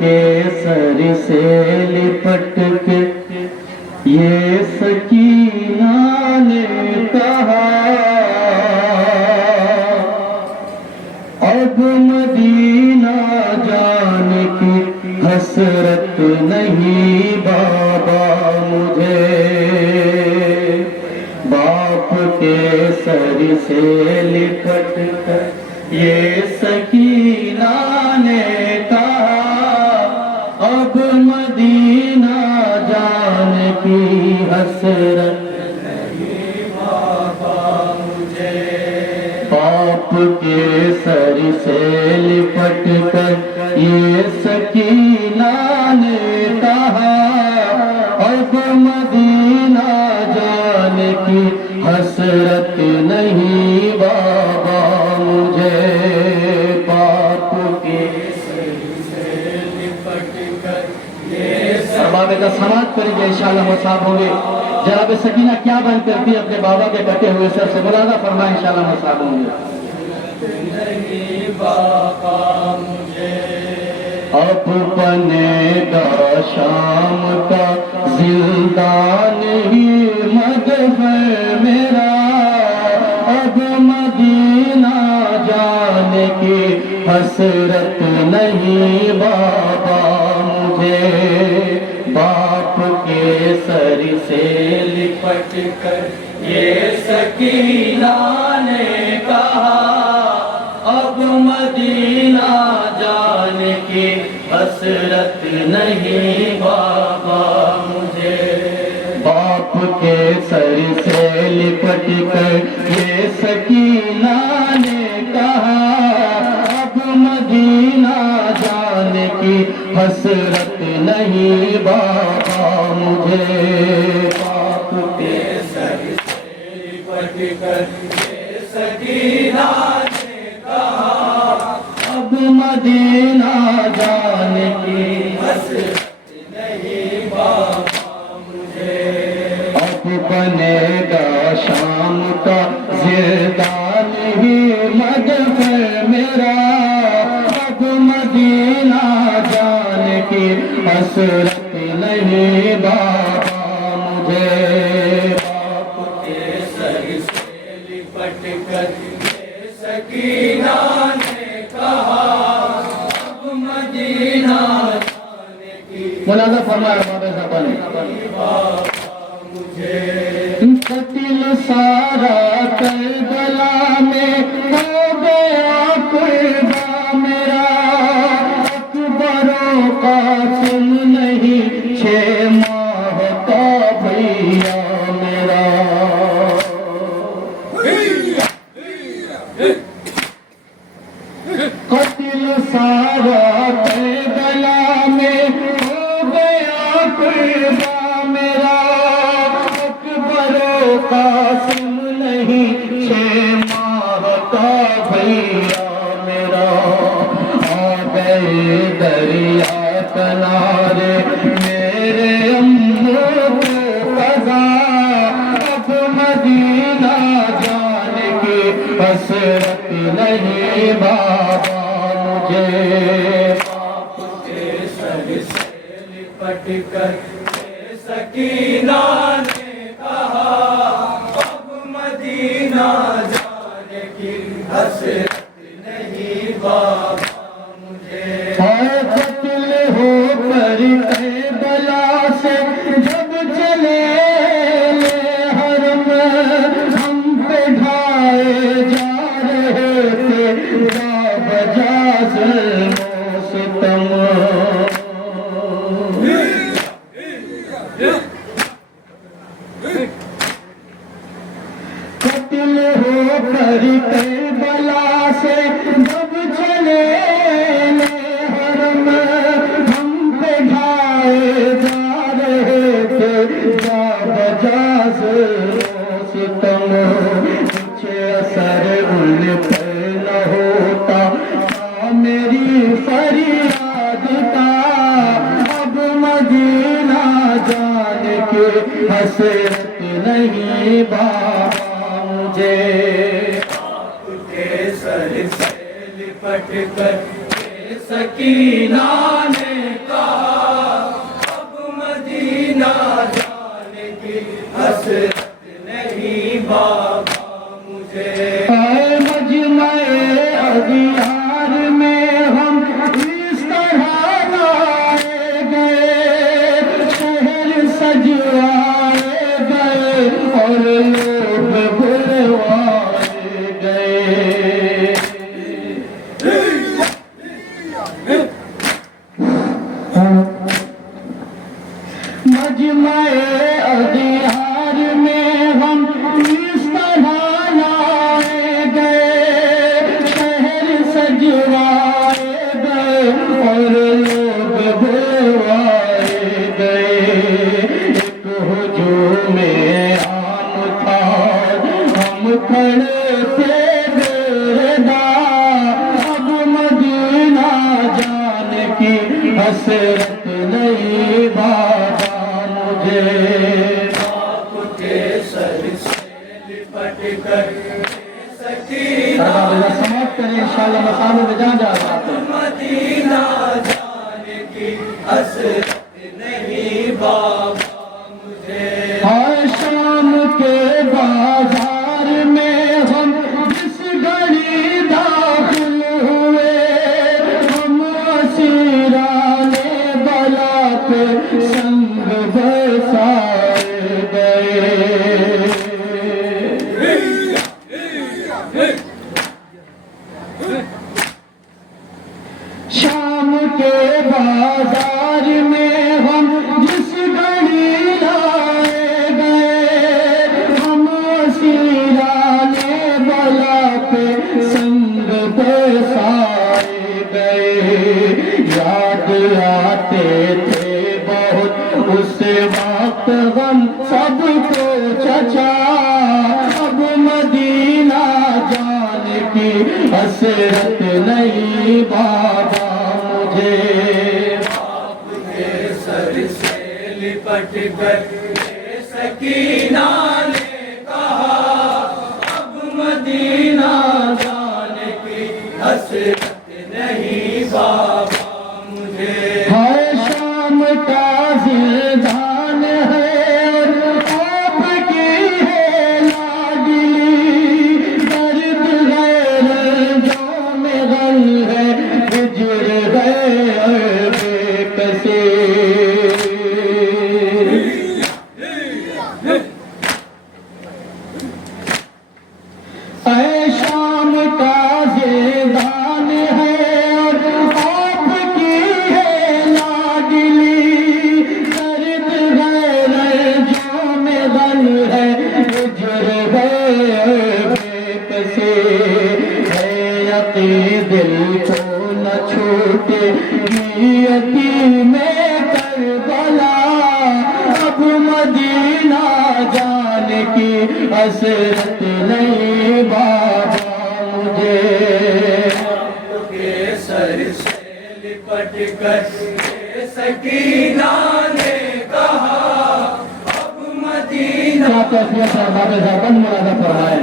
کے سر سے لپٹ کے یہ سکینہ نے کہا اب مدینہ جانے کی حسرت نہیں بابا مجھے، باپ کے سر سے لپٹ کر یہ سکینہ نے کہا اب مدینہ جانے کی حسرت نہیں بابا مجھے، باپ کے سر سے لپٹ کر یہ سکینہ نے کہا اب مدینہ جانے کی حسرت نہیں بابا مجھے، باپ کے سر سے لپٹ کر یہ بابے کا سماعت کریں گے انشاءاللہ مصاب ہوں گے۔ جناب سکینہ کیا بن کرتی ہے اپنے بابا کے کٹے ہوئے سر سے ملاحظہ فرمائیں انشاءاللہ مصاب ہوں گے۔ نہیں بابا مجھے اب بنے گا شام کا زندان ہی مدفع میرا، اب مدینہ جانے کی حسرت نہیں بابا مجھے، باپ کے سر سے لپٹ کر یہ سکینہ نے کہا اب مدینہ جانے کی حسرت نہیں بابا مجھے، باپ کے سر سے لپٹ کر یہ سکینہ نے کہا اب مدینہ جانے کی حسرت نہیں بابا مجھے، باپ کے سر سے لپٹ کر یہ سکینہ اب مدینہ جانے کی حسرت نہیں بابا مجھے، اب بنے گا شام کا زندان ہی مدفع میرا، اب مدینہ جانے کی حسرت نہیں بابا مجھے، باپ کے سر سے لپٹ کر سکینہ نے کہا اب مدینہ جانے کی ملاحظہ فرمایا بابے صاحب نے قتل سارا کربلا میں ہو گیا قربا میرا، اکبر و قاسم نہیں 6 ماہ کا بھیا میرا، قتل سارا کربلا میں ہو گیا قربا میرا، اکبر و قاسم نہیں 6 ماہ کا بھیا میرا، آ گئے دریا کنارے میرے امو کو قضا، اب مدینہ جانے کی حسرت نہیں بابا مجھے، باپ کے سر سے لپٹ کر یہ سکینہ نے کہا اب مدینہ جانے کی حسرت نہیں بابا مجھے، قتل ہو کر کربلا سے جب چلے حرم ہم پہ ڈھائے جا رہے تھے جا بجا ظلم و ستم، قتل ہو کر کربلا سے جب چلے حرم ہم پہ ڈھائے جا رہے تھے جا بجا ظلم و ستم، کچھ اثر ان پر نہ ہوتا میری فریاد کا، اب مدینہ جانے کی حسرت نہیں بابا مجھے، باپ کے سر سے لپٹ کر سکینہ نے مجمع اغیار میں ہم اس طرح لائے گئے، شہر سجوائے گئے اور لوگ بلوائے گئے۔ ایک ہجوم عام تھا، ہم کھڑے تھے اب مدینہ جانے کی حسرت نہیں بابا مجھے۔ باپ کے سر سے لپٹ کر سماعت کریں انشاءاللہ، مسامع میں جہاں جا رہا ہے مدینہ جانے کی حسرت نہیں بابا مجھے۔ ہر شام کے بازار میں ہم جس گھڑی داخل ہوئے، ہم اسیران بلا پہ سنگ برسائے گئے۔ شام کے بازار میں ہم جس گھڑی لائے گئے، ہم اسیران بلا پہ سنگ برسائے گئے۔ یاد آتے تھے بہت اس وقت غم سب کو چچا، اب مدینہ جانے کی حسرت نہیں بابا مجھے۔ باپ کے سر سے لپٹ کر سکینہ نے کہا، اب مدینہ جانے کی حسرت نہیں بابا مجھے۔ ہر شام کا زندان ہے آپ کی ہے لاڈلی، درد غیر جو میں غم ہے، ہجر ہے بے کسی۔ اے شام کا زندان ہے اور آپ کی ہے لاڈلی، درد غیر جو میں غم ہے، ہجر ہے بے کسی۔ ہے یقین دل کو نہ چھوٹے گی یتیم کربلا، اب مدینہ جانے کی حسرت نہیں بابا مجھے۔ باپ کے سر سے لپٹ کر سکینہ نے کہا، اب مدینہ کیا کیفیت ہے باب زبان مرادہ فرمائے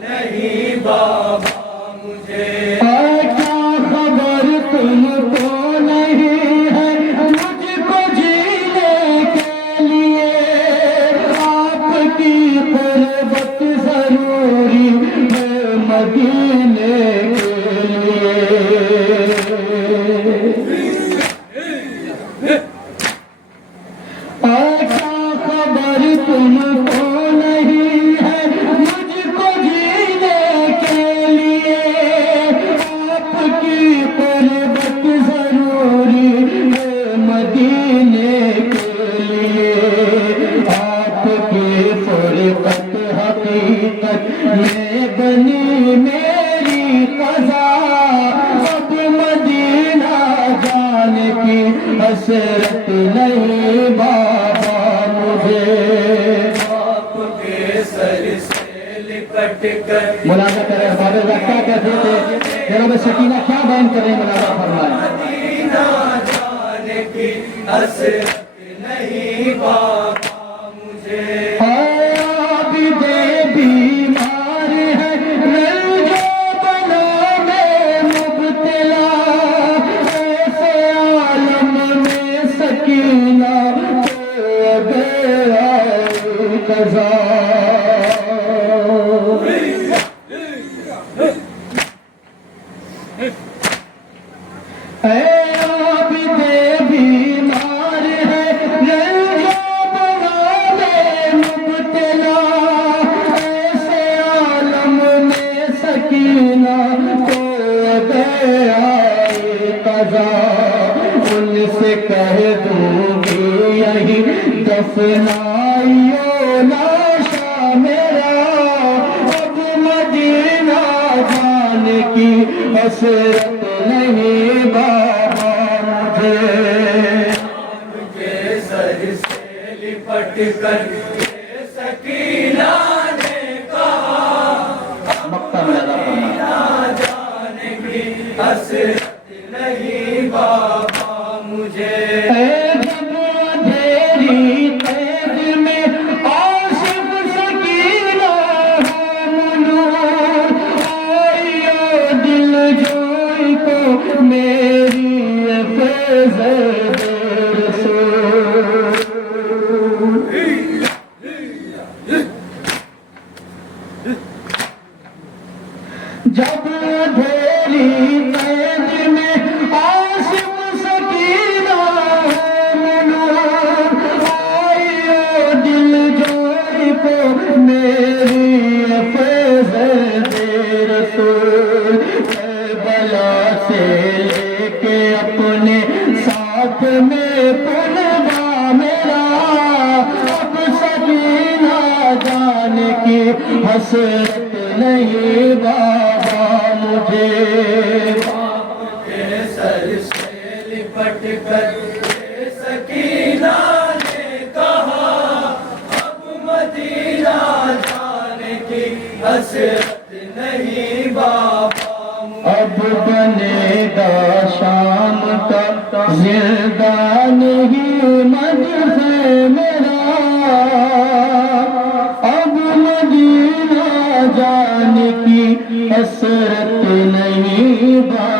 نہیں بابا مجھے۔ کیا خبر تم کو نہیں ہے مجھ کو جینے کے لیے، آپ کی قربت ضروری ہے مدینے کے لیے۔ کیا خبر تم کو نہیں ہے مجھ کو جینے کے لیے، آپ کی قربت ضروری ہے مدینے کے لیے۔ آپ کی فرقت حقیقت میں بنی میری قضا، اب مدینہ جانے کی حسرت نہیں بابا مجھے۔ باپ کے سر سے لپٹ کر ملازہ کریں بابا کیا کہتے تھے، جناب سکینہ کیا بیان کریں، ملازہ فرمائیں مدینہ جانے کی حسرت نہیں بابا مجھے۔ عابد بیمار ہے رنج و بلا میں مبتلا، ایسے عالم میں سکینہ کو گیا قضا۔ اے عابد بیمار ہے رنج و بلا ان سے کہہ دوں گی یہی دفنائیو لاشا میرا، اب مدینہ جانے کی حسرت نہیں بابا مجھے سر سے لپٹ کر سکینہ نے کہا، مدینہ جانے کی حسرت نہیں بابا مجھے۔ جب اندھیری قید میں آصف سکینہ منور آئیو دل جوئی کو میری فیض رسول۔ جب اندھیری قید میں آصف سکینہ منور آئیو دل جوئی کو میری فیض رسول۔ کربلا سے لے کے اپنے ساتھ میں پلوا میرا، اب سکینہ جانے کی حسرت نہیں بابا مجھے۔ سر سے لپٹ کر سکینہ نے کہا، اب مدینہ جانے کی حسرت نہیں بابا۔ اب بنے گا شام کا زندان ہی مجھے میرا، اب مدینہ جانے کی حسرت نہیں بابا۔